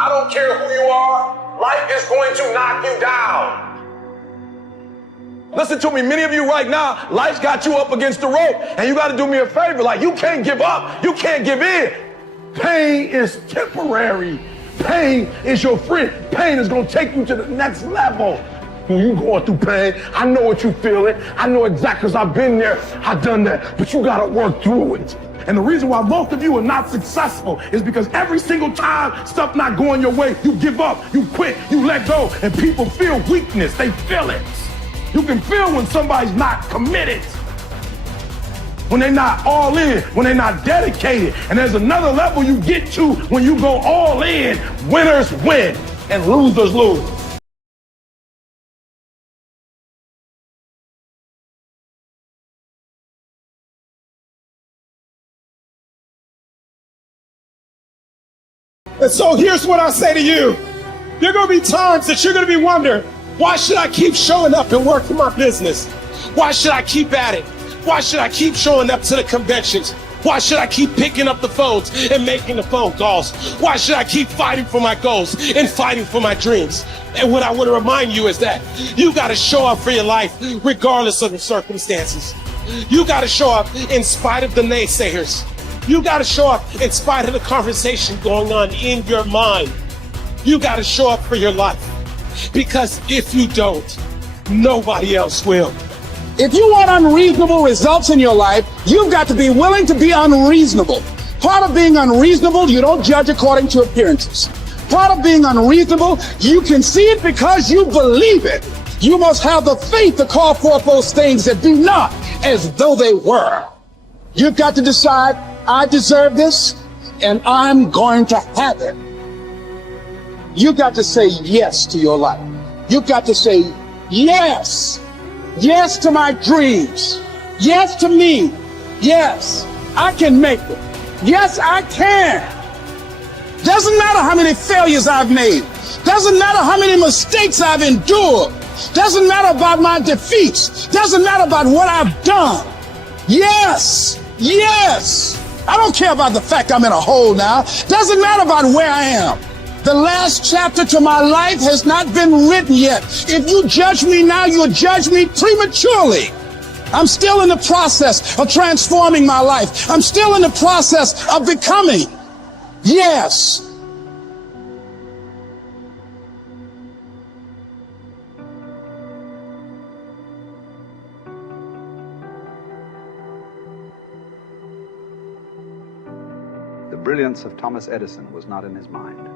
I don't care who you are. Life is going to knock you down. Listen to me, many of you right now, life's got you up against the rope, and you got to do me a favor. Like, you can't give up. You can't give in. Pain is temporary. Pain is your friend. Pain is going to take you to the next level. When you going through pain, I know what you feeling. I know exactly, because I've been there. I've done that. But you got to work through it. And the reason why most of you are not successful is because every single time stuff not going your way, you give up, you quit, you let go, and people feel weakness. They feel it. You can feel when somebody's not committed, when they're not all in, when they're not dedicated. And there's another level you get to when you go all in. Winners win and losers lose. And so here's what I say to you. There are going to be times that you're going to be wondering, why should I keep showing up and working my business? Why should I keep at it? Why should I keep showing up to the conventions? Why should I keep picking up the phones and making the phone calls? Why should I keep fighting for my goals and fighting for my dreams? And what I want to remind you is that you got to show up for your life regardless of the circumstances. You got to show up in spite of the naysayers. You got to show up in spite of the conversation going on in your mind. You got to show up for your life. Because if you don't, nobody else will. If you want unreasonable results in your life, you've got to be willing to be unreasonable. Part of being unreasonable, you don't judge according to appearances. Part of being unreasonable, you can see it because you believe it. You must have the faith to call forth those things that be not as though they were. You've got to decide, I deserve this, and I'm going to have it. You've got to say yes to your life. You've got to say yes. Yes to my dreams. Yes to me. Yes, I can make it. Yes, I can. Doesn't matter how many failures I've made. Doesn't matter how many mistakes I've endured. Doesn't matter about my defeats. Doesn't matter about what I've done. Yes, yes. I don't care about the fact I'm in a hole now. Doesn't matter about where I am. The last chapter to my life has not been written yet. If you judge me now, you'll judge me prematurely. I'm still in the process of transforming my life. I'm still in the process of becoming. Yes. The brilliance of Thomas Edison was not in his mind.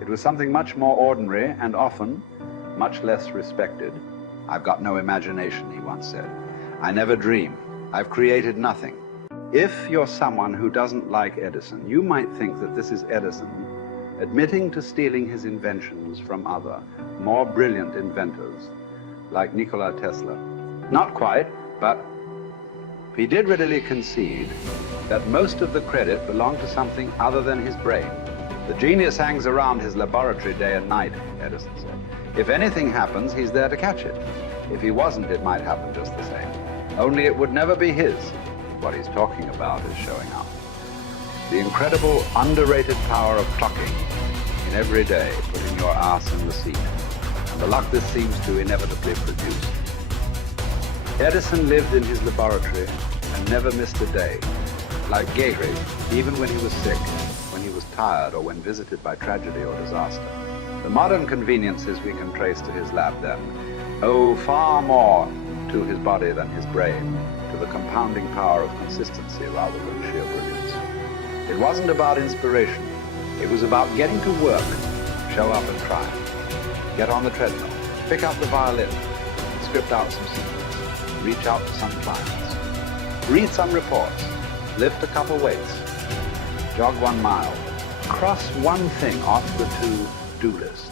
It was something much more ordinary and often much less respected. I've got no imagination, he once said. I never dream. I've created nothing. If you're someone who doesn't like Edison, you might think that this is Edison admitting to stealing his inventions from other, more brilliant inventors, like Nikola Tesla. Not quite, but he did readily concede that most of the credit belonged to something other than his brain. The genius hangs around his laboratory day and night, Edison said. If anything happens, he's there to catch it. If he wasn't, it might happen just the same. Only it would never be his. What he's talking about is showing up. The incredible, underrated power of clocking in every day, putting your ass in the seat, and the luck this seems to inevitably produce. Edison lived in his laboratory and never missed a day. Like Gehrig, even when he was sick, when he was tired, or when visited by tragedy or disaster. The modern conveniences we can trace to his lab then owe far more to his body than his brain, to the compounding power of consistency rather than sheer brilliance. It wasn't about inspiration. It was about getting to work, show up and try. Get on the treadmill, pick up the violin, script out some scenes, reach out to some clients, read some reports, lift a couple weights, jog 1 mile, cross one thing off the to-do list,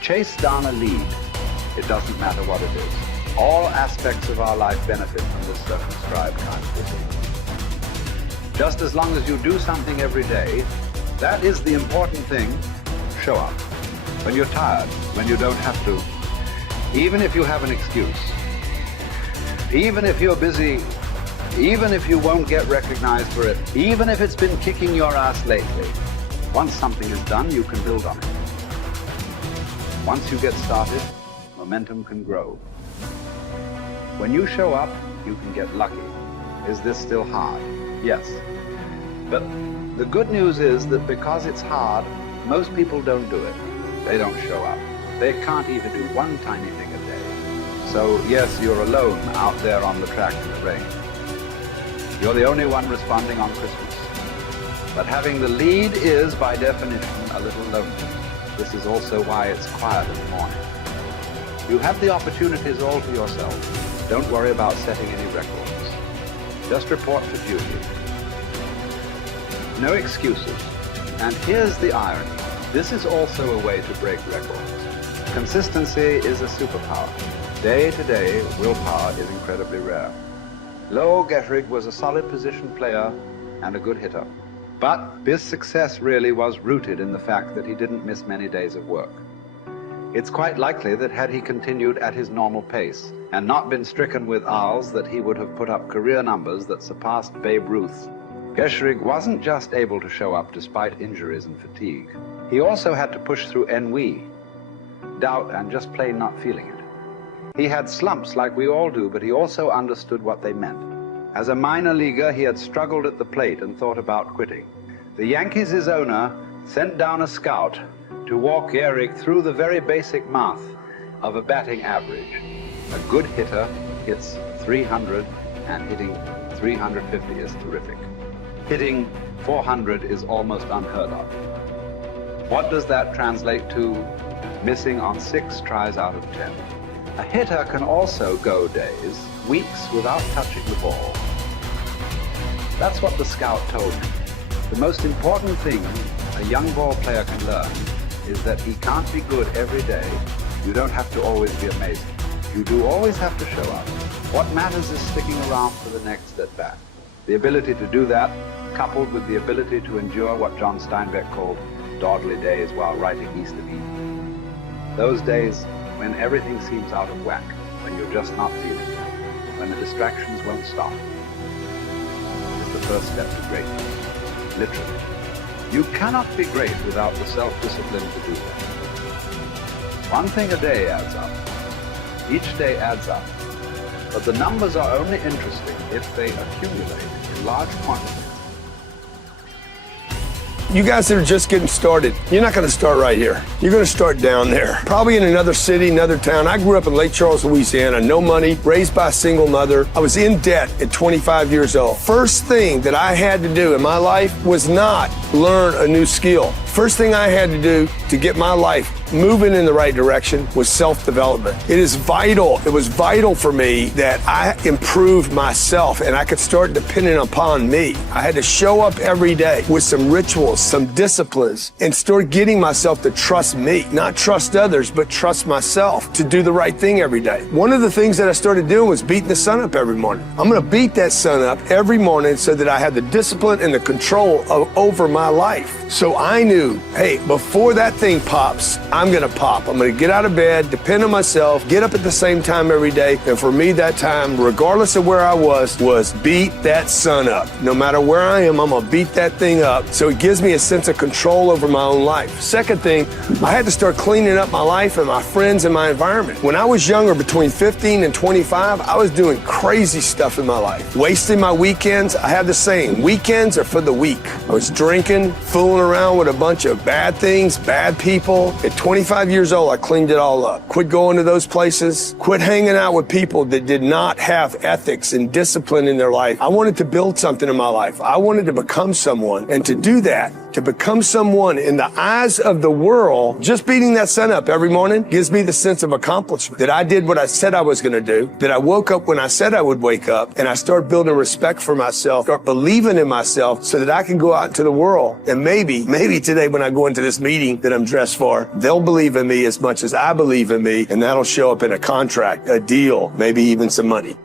chase down a lead. It doesn't matter what it is. All aspects of our life benefit from this circumscribed kind of discipline. Just as long as you do something every day, that is the important thing. Show up. When you're tired, when you don't have to, even if you have an excuse, even if you're busy, even if you won't get recognized for it, even if it's been kicking your ass lately, Once something is done, you can build on it. Once you get started, momentum can grow. When you show up, you can get lucky. Is this still hard? Yes. But the good news is that because it's hard, most people don't do it. They don't show up. They can't even do one tiny thing a day. So yes, you're alone out there on the track in the rain. You're the only one responding on Christmas. But having the lead is, by definition, a little lonely. This is also why it's quiet in the morning. You have the opportunities all to yourself. Don't worry about setting any records. Just report for duty. No excuses. And here's the irony. This is also a way to break records. Consistency is a superpower. Day to day, willpower is incredibly rare. Lowell Gehrig was a solid position player and a good hitter. But his success really was rooted in the fact that he didn't miss many days of work. It's quite likely that had he continued at his normal pace and not been stricken with ALS, that he would have put up career numbers that surpassed Babe Ruth. Gehrig wasn't just able to show up despite injuries and fatigue. He also had to push through ennui, doubt, and just plain not feeling it. He had slumps like we all do, but he also understood what they meant. As a minor leaguer, he had struggled at the plate and thought about quitting. The Yankees' owner sent down a scout to walk Gehrig through the very basic math of a batting average. A good hitter hits 300, and hitting 350 is terrific. Hitting 400 is almost unheard of. What does that translate to? Missing on 6 tries out of 10. A hitter can also go days, weeks without touching the ball. That's what the scout told me. The most important thing a young ball player can learn is that he can't be good every day. You don't have to always be amazing. You do always have to show up. What matters is sticking around for the next at bat. The ability to do that, coupled with the ability to endure what John Steinbeck called dawdly days while writing East of Eden. Those days when everything seems out of whack, when you're just not feeling it, when the distractions won't stop, is the first step to greatness. Literally. You cannot be great without the self-discipline to do that. One thing a day adds up. Each day adds up. But the numbers are only interesting if they accumulate in large quantities. You guys that are just getting started, you're not going to start right here. You're going to start down there. Probably in another city, another town. I grew up in Lake Charles, Louisiana, no money, raised by a single mother. I was in debt at 25 years old. First thing that I had to do in my life was not learn a new skill. First thing I had to do to get my life moving in the right direction was self-development. It is vital. It was vital for me that I improved myself and I could start depending upon me. I had to show up every day with some rituals, some disciplines, and start getting myself to trust me, not trust others, but trust myself to do the right thing every day. One of the things that I started doing was beating the sun up every morning. I'm going to beat that sun up every morning so that I have the discipline and the control over my life. So I knew, hey, before that thing pops, I'm going to pop. I'm going to get out of bed, depend on myself, get up at the same time every day. And for me, that time, regardless of where I was beat that sun up. No matter where I am, I'm going to beat that thing up. So it gives me a sense of control over my own life. Second thing, I had to start cleaning up my life and my friends and my environment. When I was younger, between 15 and 25, I was doing crazy stuff in my life. Wasting my weekends. I had the saying, weekends are for the weak. I was drinking, fooling around with a bunch of bad things, bad people. At 25 years old, I cleaned it all up. Quit going to those places. Quit hanging out with people that did not have ethics and discipline in their life. I wanted to build something in my life. I wanted to become someone. And to do that, to become someone in the eyes of the world, just beating that sun up every morning gives me the sense of accomplishment. That I did what I said I was going to do. That I woke up when I said I would wake up. And I start building respect for myself, start believing in myself so that I can go out into the world. And maybe today when I go into this meeting that I'm dressed for, they'll believe in me as much as I believe in me. And that'll show up in a contract, a deal, maybe even some money.